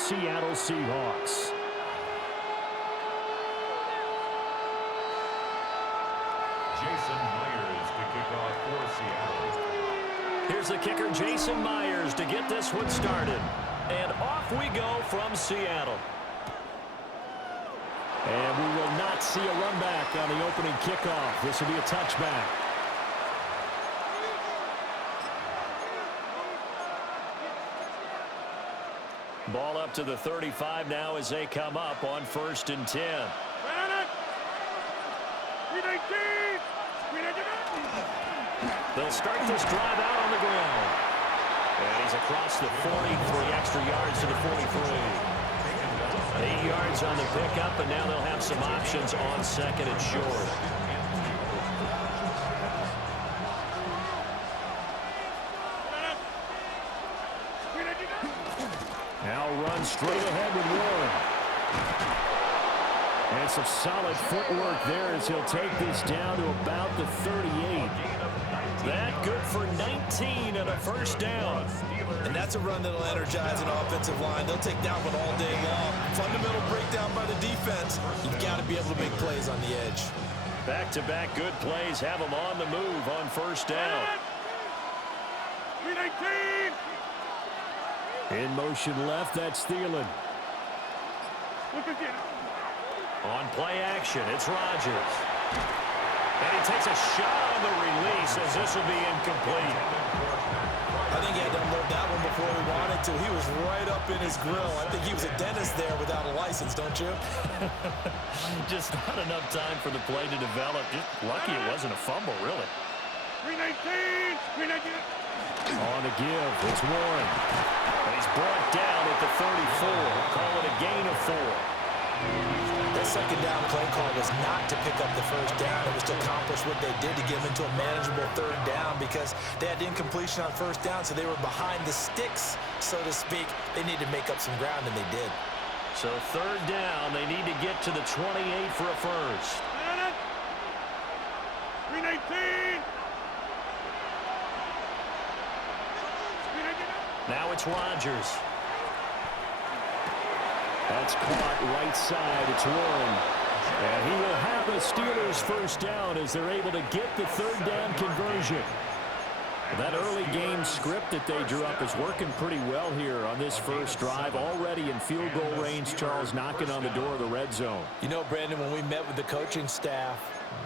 Seattle Seahawks. Jason Myers to kick off for Seattle. Here's the kicker, Jason Myers, to get this one started. And off we go from Seattle. And we will not see a run back on the opening kickoff. This will be a touchback. Ball up to the 35 now as they come up on 1st and 10. They'll start this drive out on the ground. And he's across the 43 extra yards to the 43. 8 yards on the pickup, and now they'll have some options on 2nd and short. Now run straight ahead with Warren. And some solid footwork there as he'll take this down to about the 38. That good for 19 and a 1st down. And that's a run that'll energize an offensive line. They'll take that one all day long. Fundamental breakdown by the defense. You've got to be able to make plays on the edge. Back-to-back good plays have them on the move on 1st down. In motion left, that's Thielen. On play action, it's Rodgers. And he takes a shot on the release as this will be incomplete. I think he had to unload that one before he wanted to. He was right up in his grill. I think he was a dentist there without a license, don't you? Just not enough time for the play to develop. Just lucky it wasn't a fumble, really. 319! On the give, it's Warren. And he's brought down at the 34. Call it a gain of 4. That 2nd down play call was not to pick up the 1st down. It was to accomplish what they did to get them into a manageable 3rd down because they had incompletion on 1st down, so they were behind the sticks, so to speak. They needed to make up some ground, and they did. So 3rd down, they need to get to the 28 for a 1st. 319! Now it's Rodgers. That's caught right side. It's Warren. And he will have the Steelers 1st down as they're able to get the 3rd down conversion. That early game script that they drew up is working pretty well here on this 1st drive. Already in field goal range, Charles, knocking on the door of the red zone. You know, Brandon, when we met with the coaching staff,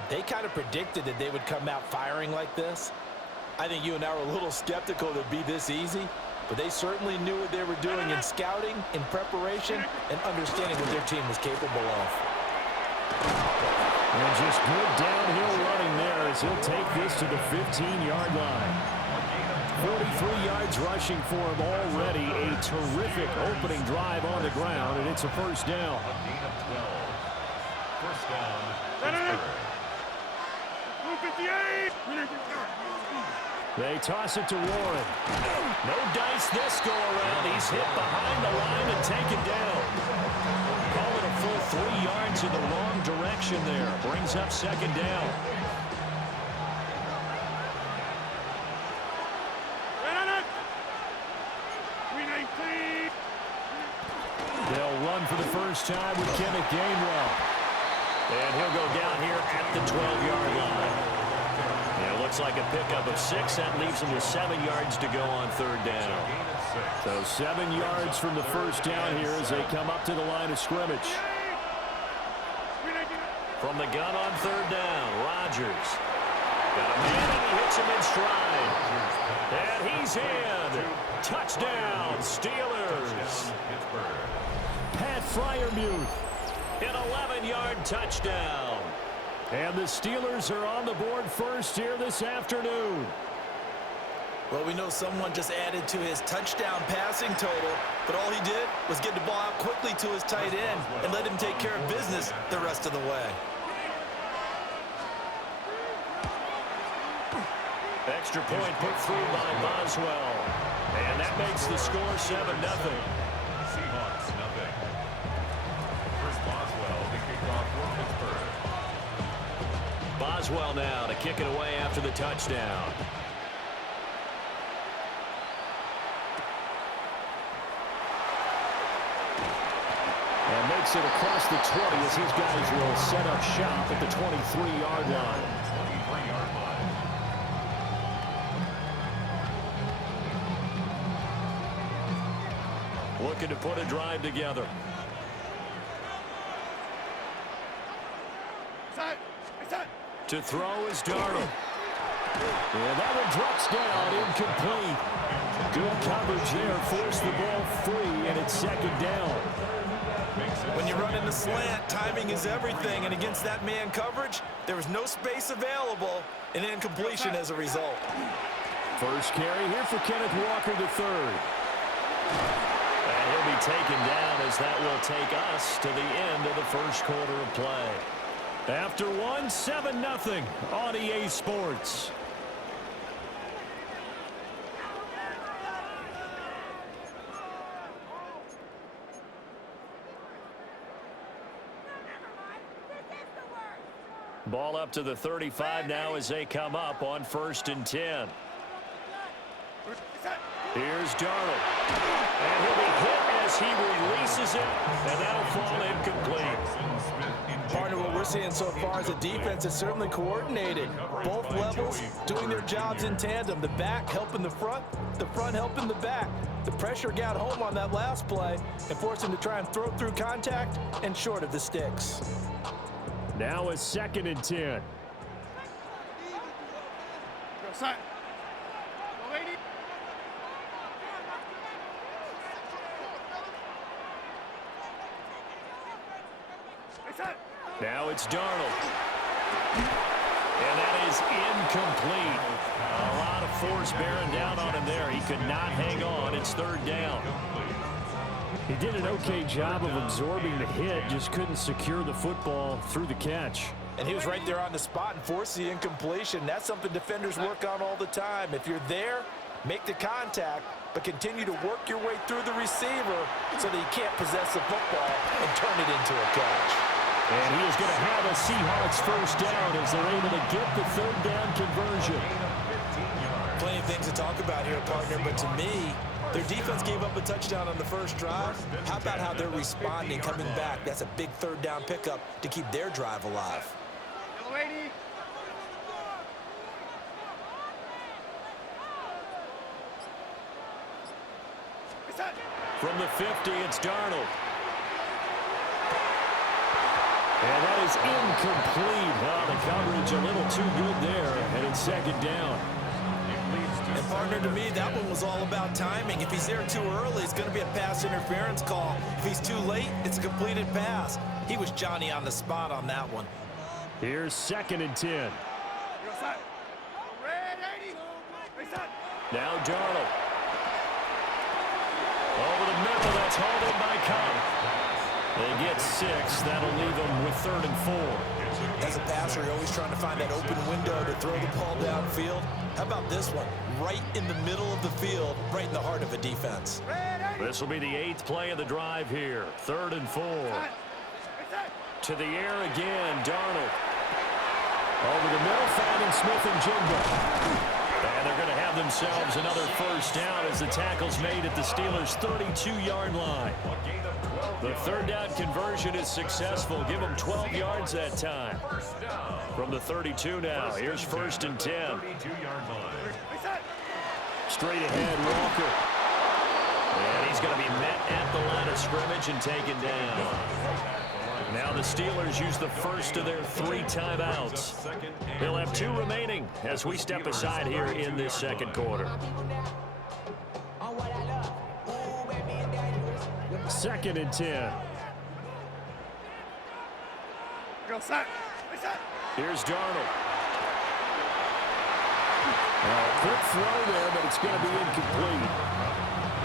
they kind of predicted that they would come out firing like this. I think you and I were a little skeptical that it'd be this easy. But they certainly knew what they were doing in scouting, in preparation, and understanding what their team was capable of. And just good downhill running there as he'll take this to the 15-yard line. 43 yards rushing for him already. A terrific opening drive on the ground, and it's a 1st down. First down. 258! They toss it to Warren. No dice this go-around. He's hit behind the line and taken down. Call it a full 3 yards in the wrong direction there. Brings up 2nd down. They'll run for the 1st time with Kenneth Gainwell. And he'll go down here at the 12-yard line. It looks like a pickup of 6. That leaves him with 7 yards to go on 3rd down. So 7 yards from the 1st down here as they come up to the line of scrimmage. From the gun on 3rd down, Rodgers. Got a man and he hits him in stride. And he's in. Touchdown, Steelers. Pat Freiermuth, an 11-yard touchdown. And the Steelers are on the board first here this afternoon. Well, we know someone just added to his touchdown passing total, but all he did was get the ball out quickly to his tight end and let him take care of business the rest of the way. Extra point put through by Boswell. And that makes the score 7-0. Seahawks, nothing. First Boswell to kick off for Pittsburgh. Boswell now to kick it away after the touchdown. And makes it across the 20 as these guys will set up shop at the 23-yard line. Looking to put a drive together. To throw is Darnold. And that one drops down, incomplete. Good coverage there, forced the ball free, and it's second down. When you run in the slant, timing is everything, and against that man coverage, there was no space available, and incompletion as a result. First carry here for Kenneth Walker III. And he'll be taken down as that will take us to the end of the first quarter of play. After one, 7-0 on EA Sports. Ball up to the 35 now as they come up on 1st and 10. Here's Darnold. And he'll be hit as he releases it, and that'll fall incomplete. Partner, what we're seeing so far is a defense is certainly coordinated. Both levels doing their jobs in tandem. The back helping the front helping the back. The pressure got home on that last play and forced him to try and throw through contact and short of the sticks. Now it's 2nd and 10. Now it's Darnold. And that is incomplete. A lot of force bearing down on him there. He could not hang on. It's 3rd down. He did an okay job of absorbing the hit, just couldn't secure the football through the catch. And he was right there on the spot and forced the incompletion. That's something defenders work on all the time. If you're there, make the contact, but continue to work your way through the receiver so that you can't possess the football and turn it into a catch. And he is going to have a Seahawks first down as they're able to get the 3rd down conversion. Plenty of things to talk about here, partner, but to me, their defense gave up a touchdown on the first drive. How about how they're responding, coming back? That's a big 3rd down pickup to keep their drive alive. From the 50, it's Darnold. And that is incomplete. Well, the coverage a little too good there, and it's 2nd down. And partner, to me, that one was all about timing. If he's there too early, it's going to be a pass interference call. If he's too late, it's a completed pass. He was Johnny on the spot on that one. Here's 2nd and 10. Now Darnold. Over the middle, that's hauled in by Cobb. They get 6. That'll leave them with 3rd and 4. As a passer, you're always trying to find that open window to throw the ball downfield. How about this one? Right in the middle of the field, right in the heart of a defense. This will be the 8th play of the drive here. 3rd and 4. To the air again, Darnold. Over the middle, finding Smith and Jigba. And they're going to have themselves another first down as the tackle's made at the Steelers' 32-yard line. The 3rd down conversion is successful. Give them 12 yards that time. From the 32 now, here's 1st and 10. Straight ahead, Walker. And he's going to be met at the line of scrimmage and taken down. Now the Steelers use the first of their 3 timeouts. They'll have 2 remaining as we step aside here in this 2nd quarter. 2nd and 10. Here's Darnold. Quick throw there, but it's going to be incomplete.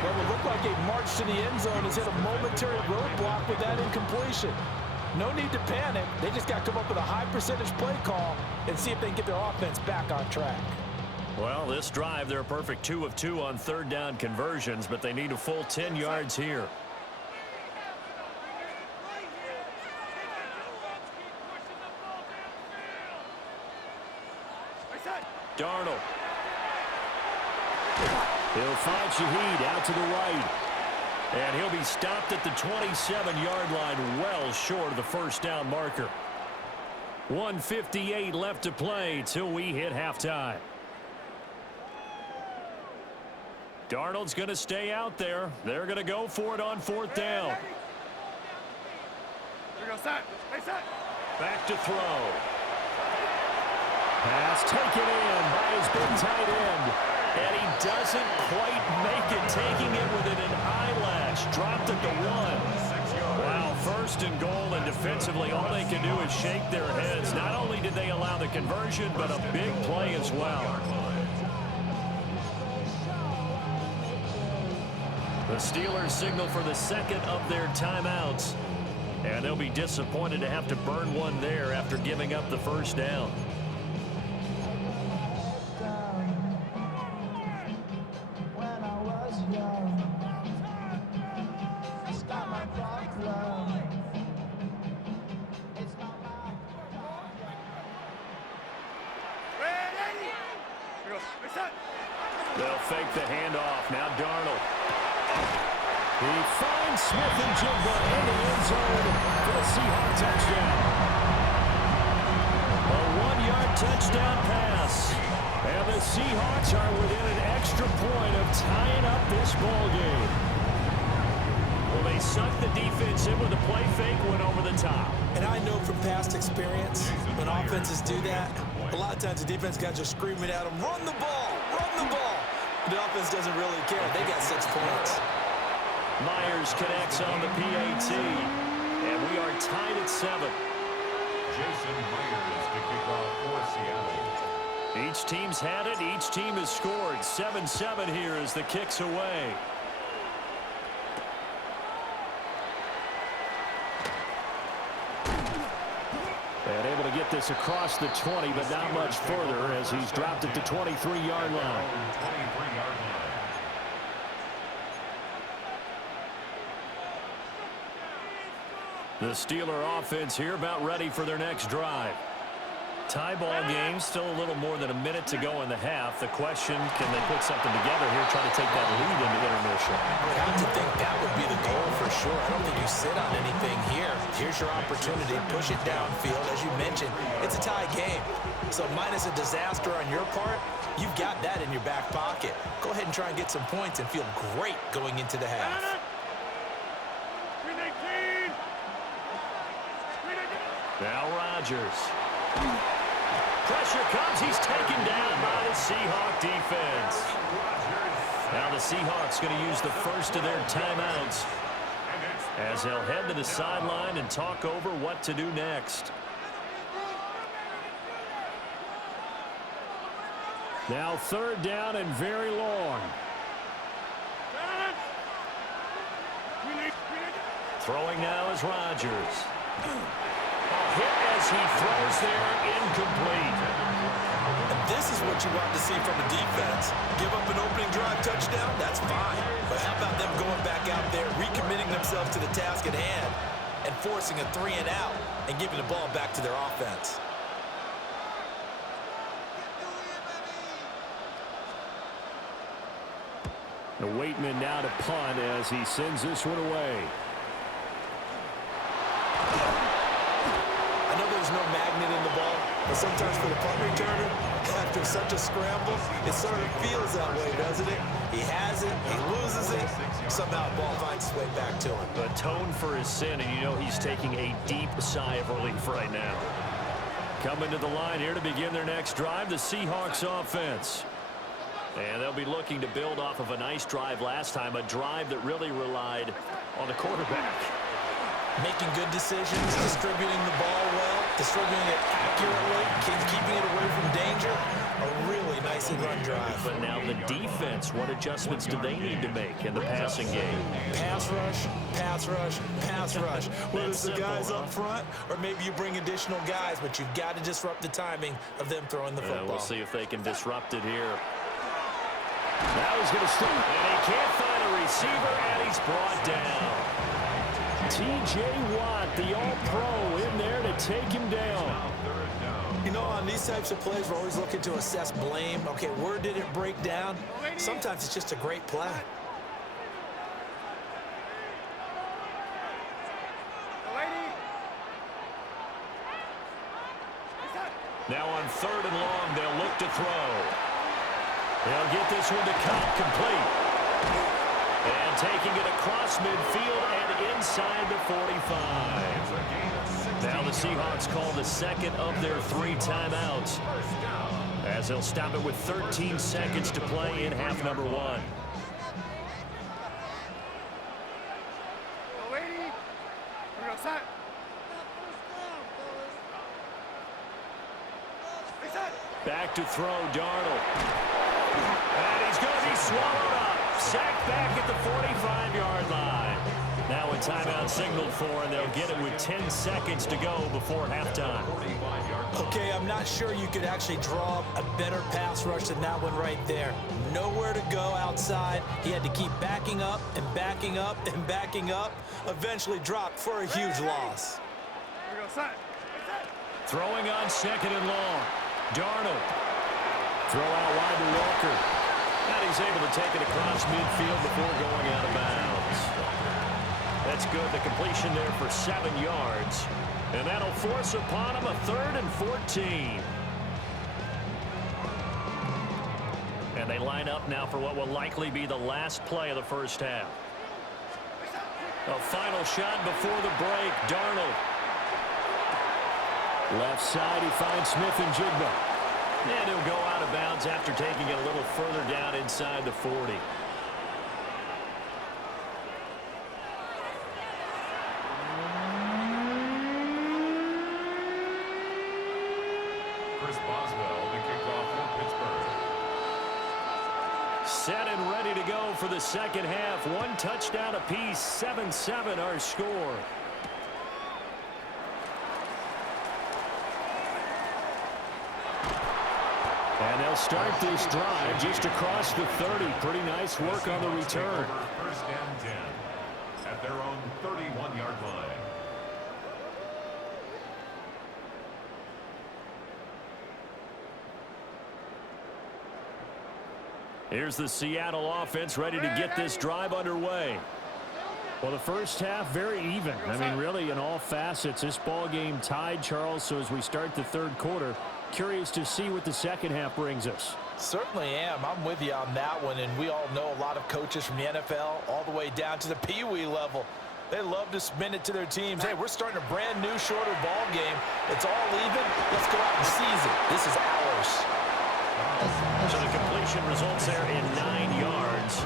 Well, it would look like a march to the end zone has hit a momentary roadblock with that incompletion. No need to panic. They just got to come up with a high percentage play call and see if they can get their offense back on track. Well, this drive, they're a perfect 2 of 2 on 3rd down conversions, but they need a full 10 yards here. Darnold. He'll find Shaheed out to the right. And he'll be stopped at the 27-yard line, well short of the first down marker. 1:58 left to play till we hit halftime. Darnold's going to stay out there. They're going to go for it on fourth down. Back to throw. Pass taken in by his big tight end. And he doesn't quite make it, taking it within an eyelash. Dropped at the 1. Wow, first and goal, and defensively all they can do is shake their heads. Not only did they allow the conversion, but a big play as well. The Steelers signal for the second of their timeouts. And they'll be disappointed to have to burn one there after giving up the first down. They'll fake the handoff. Now Darnold. He finds Smith and Jigba in the end zone for the Seahawks touchdown. A 1-yard touchdown pass. And the Seahawks are within an extra point of tying up this ball game. Well, they sucked the defense in with a play fake, went over the top. And I know from past experience, when offenses do that, a lot of times the defense guys are screaming at them, run the ball, run the ball. The offense doesn't really care. They got 6 points. Myers connects on the PAT, and we are tied at 7. Jason Myers to kick off for Seattle. Each team's had it. Each team has scored. 7-7 here as the kick's away. And able to get this across the 20, but not much further as he's dropped at the 23-yard line. The Steeler offense here about ready for their next drive. Tie ball game, still a little more than a minute to go in the half. The question, can they put something together here, try to take that lead into intermission? I would have to think that would be the goal for sure. I don't think you sit on anything here. Here's your opportunity. Push it downfield. As you mentioned, it's a tie game. So minus a disaster on your part, you've got that in your back pocket. Go ahead and try and get some points and feel great going into the half. Now Rodgers. Pressure comes. He's taken down by the Seahawk defense. Now the Seahawks going to use the first of their timeouts as they'll head to the sideline and talk over what to do next. Now third down and very long. Throwing now is Rodgers. Hit as he throws there, incomplete. And this is what you want to see from a defense. Give up an opening drive touchdown, that's fine. But how about them going back out there, recommitting themselves to the task at hand, and forcing a 3 and out, and giving the ball back to their offense. The Waitman now to punt as he sends this one away. I know there's no magnet in the ball, but sometimes for the punt returner, after such a scramble, it sort of feels that way, doesn't it? He has it, he loses it, somehow the ball finds its way back to him. Atone for his sin, and you know he's taking a deep sigh of relief right now. Coming to the line here to begin their next drive, the Seahawks offense. And they'll be looking to build off of a nice drive last time, a drive that really relied on the quarterback. Making good decisions, distributing the ball well, distributing it accurately, keeping it away from danger. A really nicely run drive. But now the defense, what adjustments do they need to make in the passing game? Pass rush, pass rush, pass rush. Whether it's the guys up front or maybe you bring additional guys, but you've got to disrupt the timing of them throwing the football. We'll see if they can disrupt it here. Now he's going to stop, and he can't find a receiver, and he's brought down. T.J. Watt, the All-Pro, in there to take him down. You know, on these types of plays, we're always looking to assess blame. Okay, where did it break down? Sometimes it's just a great play. Now on 3rd and long, they'll look to throw. They'll get this one to Cobb, complete. And taking it across midfield and inside the 45. Now the Seahawks call the second of their 3 timeouts, as they'll stop it with 13 seconds to play in half number 1. Back to throw, Darnold. And he's going to be swallowed up. Sacked back at the 45-yard line. Now a timeout signaled for, and they'll get it with 10 seconds to go before halftime. Okay, I'm not sure you could actually draw a better pass rush than that one right there. Nowhere to go outside. He had to keep backing up and backing up and backing up. Eventually dropped for a huge loss. Throwing on 2nd and long. Darnold. Throw out wide to Walker. And he's able to take it across midfield before going out of bounds. That's good. The completion there for 7 yards. And that'll force upon him a 3rd and 14. And they line up now for what will likely be the last play of the first half. A final shot before the break. Darnold. Left side, he finds Smith and Jigba. And he'll go out of bounds after taking it a little further down inside the 40. Chris Boswell, the kickoff for Pittsburgh. Set and ready to go for the second half. 1 touchdown apiece, 7-7 our score. And they'll start this drive just across the 30. Pretty nice work on the return. First and 10 at their own 31-yard line. Here's the Seattle offense ready to get this drive underway. Well, the first half, very even. I mean, really, in all facets, this ball game tied, Charles. So as we start the 3rd quarter, curious to see what the second half brings us. Certainly am. I'm with you on that one. And we all know a lot of coaches from the NFL all the way down to the Pee-wee level. They love to spin it to their teams. Hey, we're starting a brand new, shorter ball game. It's all even. Let's go out and seize it. This is ours. So the completion results there in 9 yards.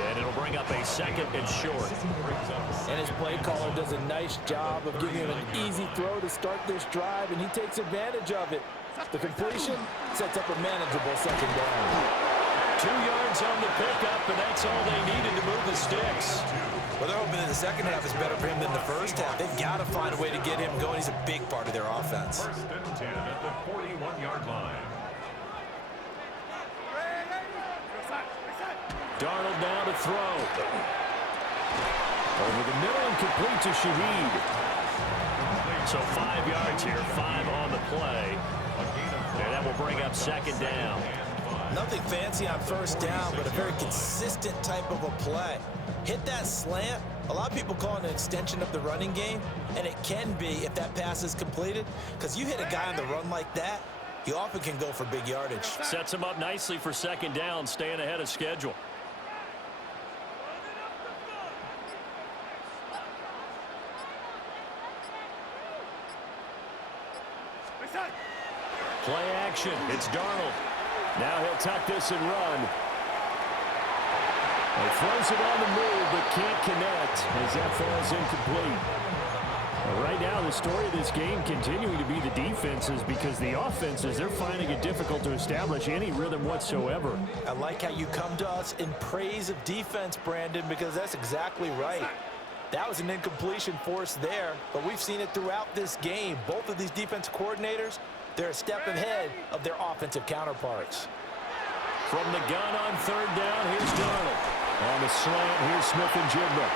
And it'll bring up a 2nd and short. And his play caller does a nice job of giving him an easy throw to start this drive, and he takes advantage of it. The completion sets up a manageable 2nd down. 2 yards on the pickup, and that's all they needed to move the sticks. Well, they're hoping that the second half is better for him than the first half. They've got to find a way to get him going. He's a big part of their offense. First and 10 at the 41-yard line. Darnold now to throw. Over the middle and complete to Shaheed. So 5 yards here, 5 on the play. And that will bring up 2nd down. Nothing fancy on first down, but a very consistent type of a play. Hit that slant. A lot of people call it an extension of the running game, and it can be if that pass is completed, because you hit a guy on the run like that, he often can go for big yardage. Sets him up nicely for 2nd down, staying ahead of schedule. Play action. It's Darnold. Now he'll tuck this and run. He throws it on the move, but can't connect as that falls incomplete. Well, right now, the story of this game continuing to be the defenses, because the offenses, they're finding it difficult to establish any rhythm whatsoever. I like how you come to us in praise of defense, Brandon, because that's exactly right. That was an incompletion forced there, but we've seen it throughout this game. Both of these defense coordinators, they're a step ahead of their offensive counterparts. From the gun on 3rd down, here's Darnold. On the slant, here's Smith and Jigba.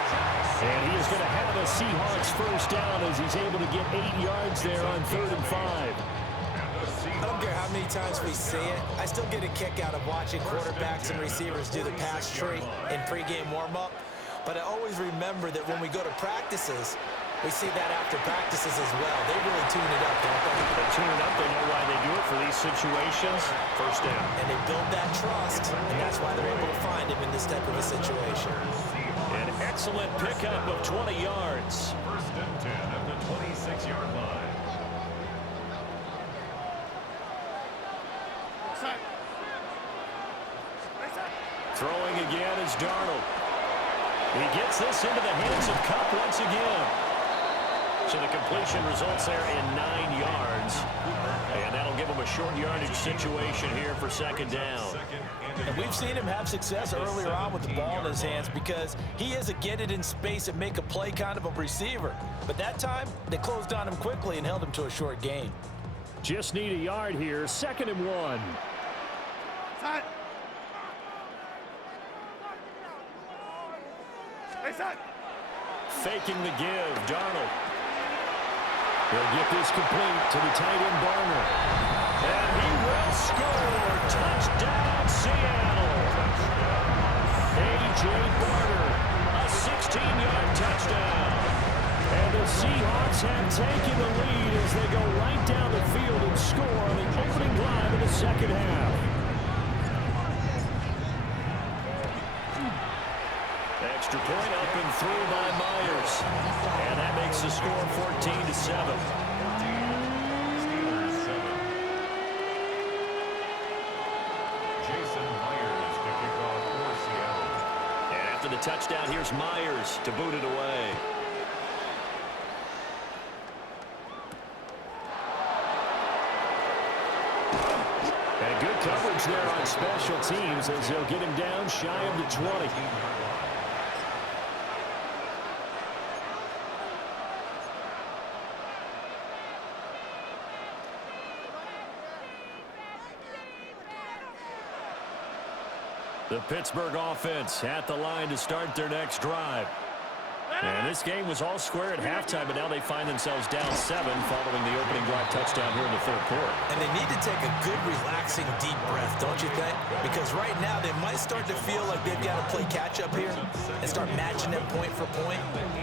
And he is going to have a Seahawks first down as he's able to get 8 yards there on 3rd and 5. I don't care how many times we see it. I still get a kick out of watching quarterbacks and receivers do the pass tree in pregame warm-up. But I always remember that when we go to practices, we see that after practices as well. They really tune it up, don't they? They tune it up. They know why they do it for these situations. First down. And they build that trust, and that's why they're able to find him in this type of a situation. An excellent pickup of 20 yards. First and 10 at the 26-yard line. Throwing again is Darnold. He gets this into the hands of Kupp once again. So the completion results there in 9 yards. And that'll give him a short yardage situation here for second down. And we've seen him have success earlier on with the ball in his hands because he is a get it in space and make a play kind of a receiver. But that time, they closed on him quickly and held him to a short gain. Just need a yard here. 2nd and 1. Faking the give, Darnold. He'll get this complete to the tight end Barner. And he will score. Touchdown, Seattle. A.J. Barner. A 16-yard touchdown. And the Seahawks have taken the lead as they go right down the field and score on the opening drive of the second half. Extra point up and through by Myers. And that makes the score 14-7. Steelers 7. Jason Myers to kick off for Seattle. And after the touchdown, here's Myers to boot it away. And good coverage there on special teams as they'll get him down shy of the 20. The Pittsburgh offense at the line to start their next drive. And this game was all square at halftime, but now they find themselves down 7 following the opening drive touchdown here in the third quarter. And they need to take a good, relaxing, deep breath, don't you think? Because right now they might start to feel like they've got to play catch-up here and start matching them point for point.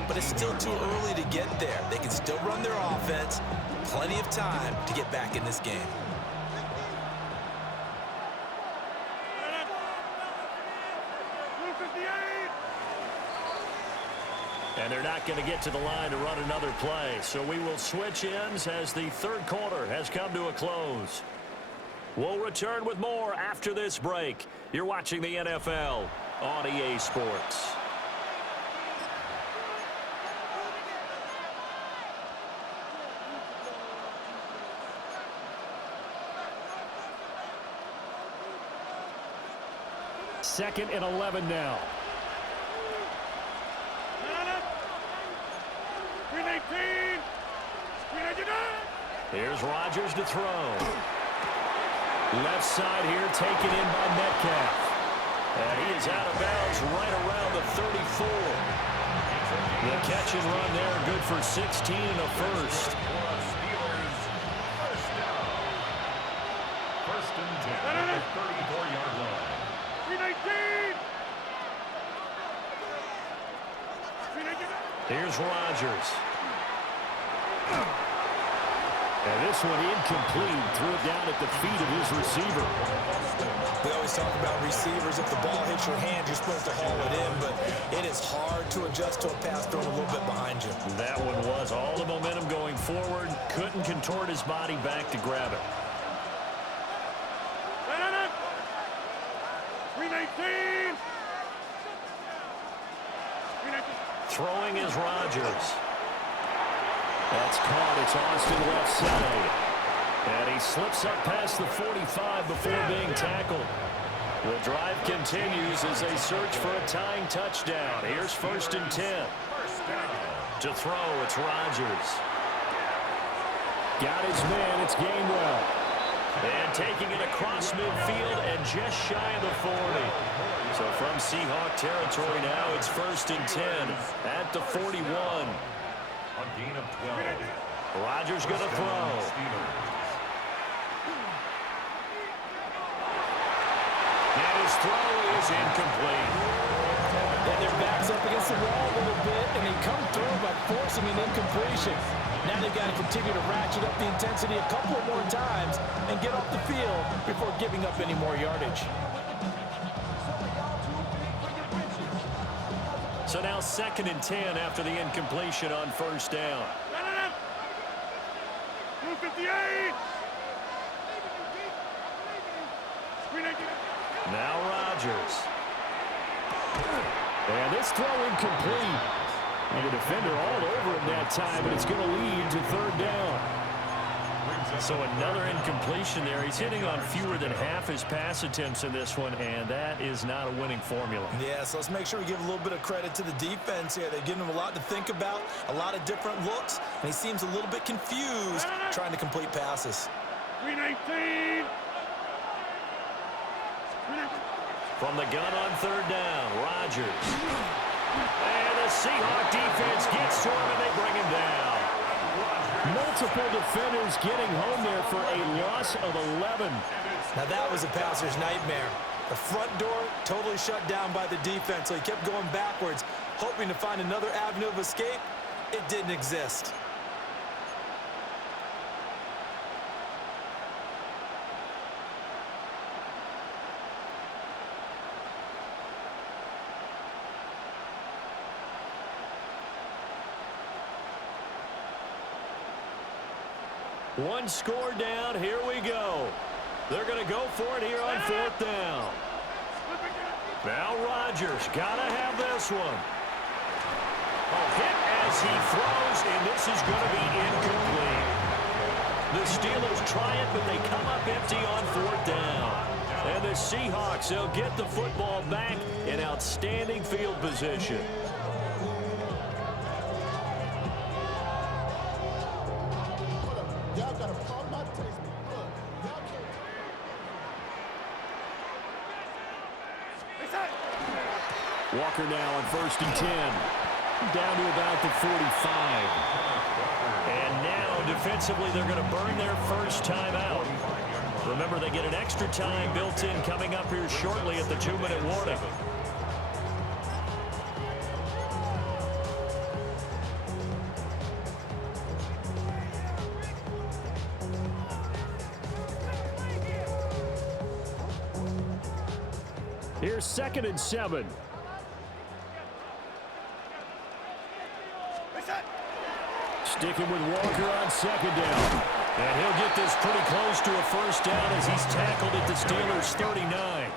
But it's still too early to get there. They can still run their offense. Plenty of time to get back in this game. And they're not going to get to the line to run another play. So we will switch ends as the third quarter has come to a close. We'll return with more after this break. You're watching the NFL on EA Sports. Second and 11 now. Here's Rodgers to throw. Left side here taken in by Metcalf. And he is out of bounds right around the 34. The catch and run there, good for 16 and a first. First and 10 at the 34-yard line. 319. Here's Rodgers. And this one incomplete. Threw it down at the feet of his receiver. We always talk about receivers. If the ball hits your hand, you're supposed to haul it in, but it is hard to adjust to a pass thrown a little bit behind you. That one was all the momentum going forward. Couldn't contort his body back to grab it. 319. Throwing is Rodgers. That's caught. It's Austin left side. And he slips up past the 45 before being tackled. The drive continues as they search for a tying touchdown. Here's first and 10. To throw, it's Rodgers. Got his man. It's Gainwell. And taking it across midfield and just shy of the 40. So from Seahawk territory now, it's first and 10 at the 41. A gain of 12. Rodgers going to throw. And his throw is incomplete. And their back's up against the wall a little bit, and they come through by forcing an incompletion. Now they've got to continue to ratchet up the intensity a couple of more times and get off the field before giving up any more yardage. So now 2nd and 10 after the incompletion on 1st down. 258. Now Rodgers. And this throw incomplete. And the defender all over him that time, and it's going to lead to 3rd down. So another incompletion there. He's hitting on fewer than half his pass attempts in this one, and that is not a winning formula. Yeah, so let's make sure we give a little bit of credit to the defense here. They're giving him a lot to think about, a lot of different looks, and he seems a little bit confused trying to complete passes. 319. From the gun on 3rd down, Rodgers. And the Seahawk defense gets to him, and they bring him down. Multiple defenders getting home there for a loss of 11. Now that was a passer's nightmare. The front door totally shut down by the defense, so he kept going backwards, hoping to find another avenue of escape. It didn't exist. One score down. Here we go. They're going to go for it here on 4th down. Now Rodgers got to have this one. Oh, hit as he throws, and this is going to be incomplete. The Steelers try it, but they come up empty on 4th down. And the Seahawks, they'll get the football back in outstanding field position. Walker now on 1st and 10. Down to about the 45. And now defensively they're going to burn their first time out. Remember, they get an extra time built in coming up here shortly at the 2-minute warning. Here's 2nd and 7. Sticking with Walker on 2nd down. And he'll get this pretty close to a first down as he's tackled at the Steelers' 39.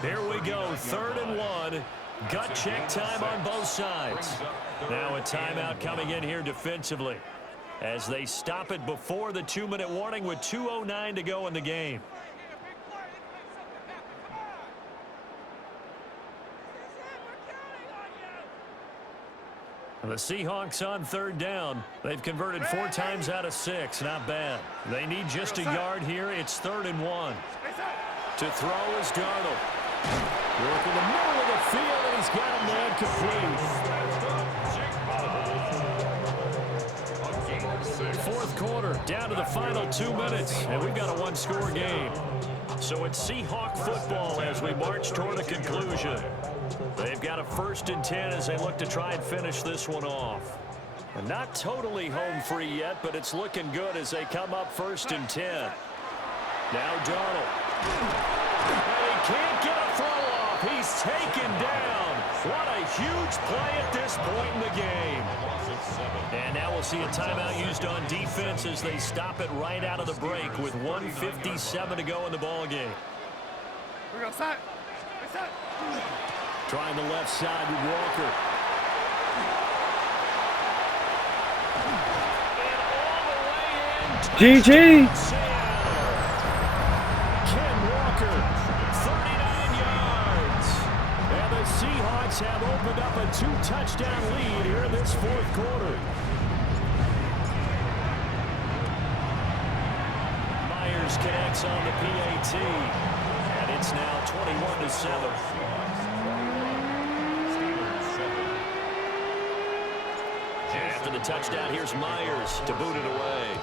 Here we go, 3rd and 1. Gut check time on both sides. Now a timeout coming in here defensively as they stop it before the 2-minute warning with 2:09 to go in the game. The Seahawks on 3rd down. They've converted 4 times out of 6. Not bad. They need just a yard here. It's 3rd and 1. To throw is Darnold. Work in the middle of the field, and he's got a man complete. 4th quarter, down to the final 2 minutes, and we've got a 1-score game. So it's Seahawk football as we march toward a conclusion. They've got a 1st and 10 as they look to try and finish this one off. And not totally home free yet, but it's looking good as they come up 1st and 10. Now Darnold. And he can't get a throw off. He's taken down. What a huge play at this point in the game. And now we'll see a timeout used on defense as they stop it right out of the break with 1:57 to go in the ball game. We're going to set. Trying the left side with Walker. GG. Ken Walker. 39 yards. And the Seahawks have opened up a 2-touchdown lead here in this 4th quarter. Myers connects on the PAT. And it's now 21-7. After the touchdown, here's Myers to boot it away.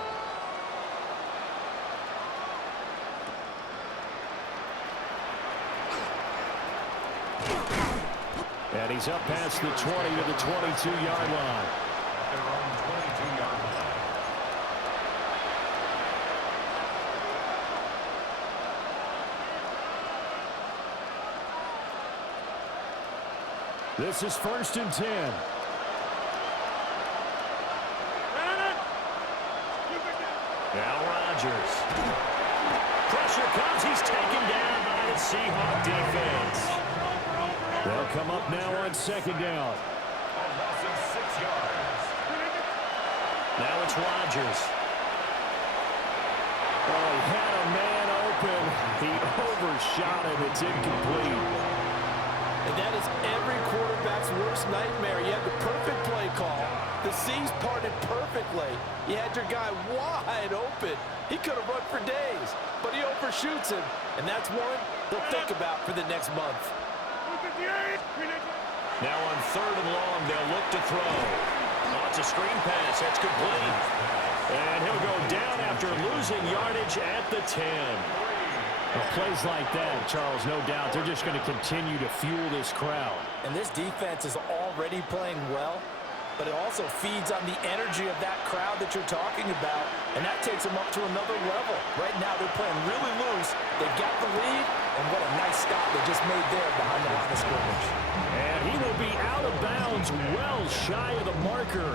And he's up past the 20 to the 22-yard line. At their own 22-yard line. This is 1st and 10. Now Rodgers. Pressure comes. He's taken down by the Seahawk defense. They'll come up now on 2nd down. A loss of 6 yards. Now it's Rodgers. Oh, he had a man open. He overshot it. It's incomplete. And that is every quarterback's worst nightmare. You had the perfect play call. The C's parted perfectly. You had your guy wide open. He could have run for days, but he overshoots him. And that's one they'll think about for the next month. Now on 3rd and long, they'll look to throw. Oh, it's a screen pass. That's complete. And he'll go down after losing yardage at the 10. Well, plays like that, Charles, no doubt, they're just going to continue to fuel this crowd. And this defense is already playing well, but it also feeds on the energy of that crowd that you're talking about, and that takes them up to another level. Right now, they're playing really loose. They've got the lead, and what a nice stop they just made there behind the line of scrimmage. And he will be out of bounds, well shy of the marker.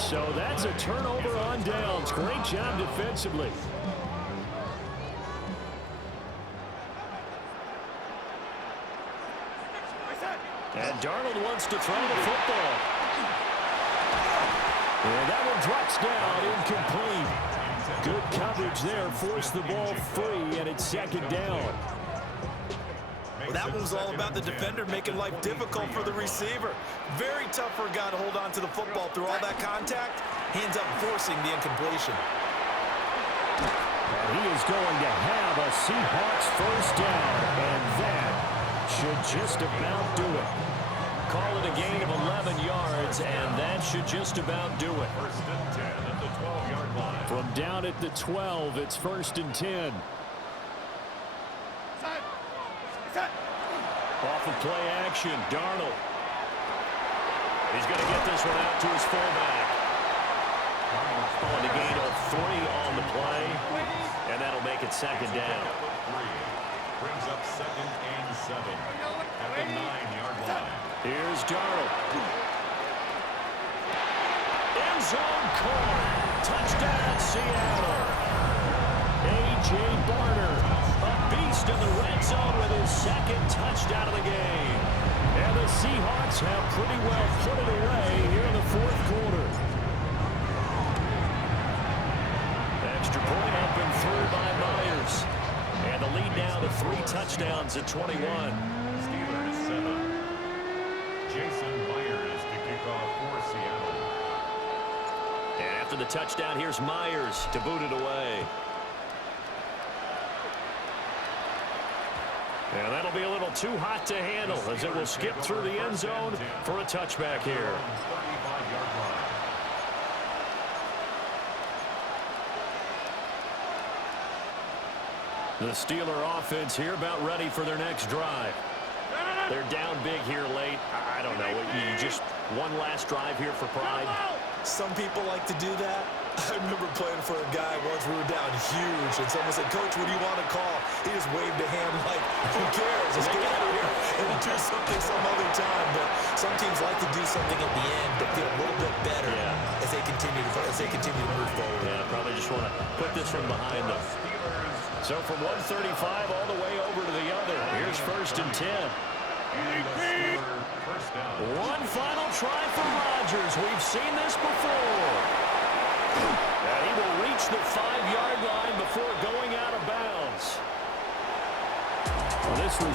So that's a turnover on downs. Great job defensively. And Darnold wants to throw the football. And that one drops down, incomplete. Good coverage there, forced the ball free, and it's 2nd down. Well, that one was all about the defender making life difficult for the receiver. Very tough for a guy to hold on to the football through all that contact. He ends up forcing the incompletion. And he is going to have a Seahawks 1st down, and that should just about do it. Call it a gain of 11 yards, and that should just about do it. 1st and 10 at the 12-yard line. From down at the 12, it's 1st and 10. Off of play action, Darnold. He's going to get this one out to his fullback. Calling a gain of 3 on the play, and that'll make it 2nd down. Brings up 2nd and 7 at the 9-yard line. Here's Darnold. End zone corner. Touchdown, Seattle. A.J. Barner. A beast in the red zone with his 2nd touchdown of the game. And the Seahawks have pretty well put it away here in the 4th quarter. Extra point up and through by Myers. And the lead now to 3 touchdowns at 21. Steelers 7. Jason Myers to kick off for Seattle. And after the touchdown, here's Myers to boot it away. And that'll be a little too hot to handle as it will skip through the end zone for a touchback here. 35-yard line. The Steeler offense here about ready for their next drive. They're down big here late. I don't know. You just one last drive here for pride. Some people like to do that. I remember playing for a guy once. We were down huge, and someone said, "Coach, what do you want to call?" He just waved a hand like, "Who cares? Let's get out of here and do something some other time." But some teams like to do something at the end to feel a little bit better as they continue to move forward. Yeah, probably just want to put this one behind them. So from 135 all the way over to the other. Here's 1st and 10. And the Steeler 1st down. One final try for Rodgers. We've seen this before. And he will reach the 5-yard line before going out of bounds. Well, this was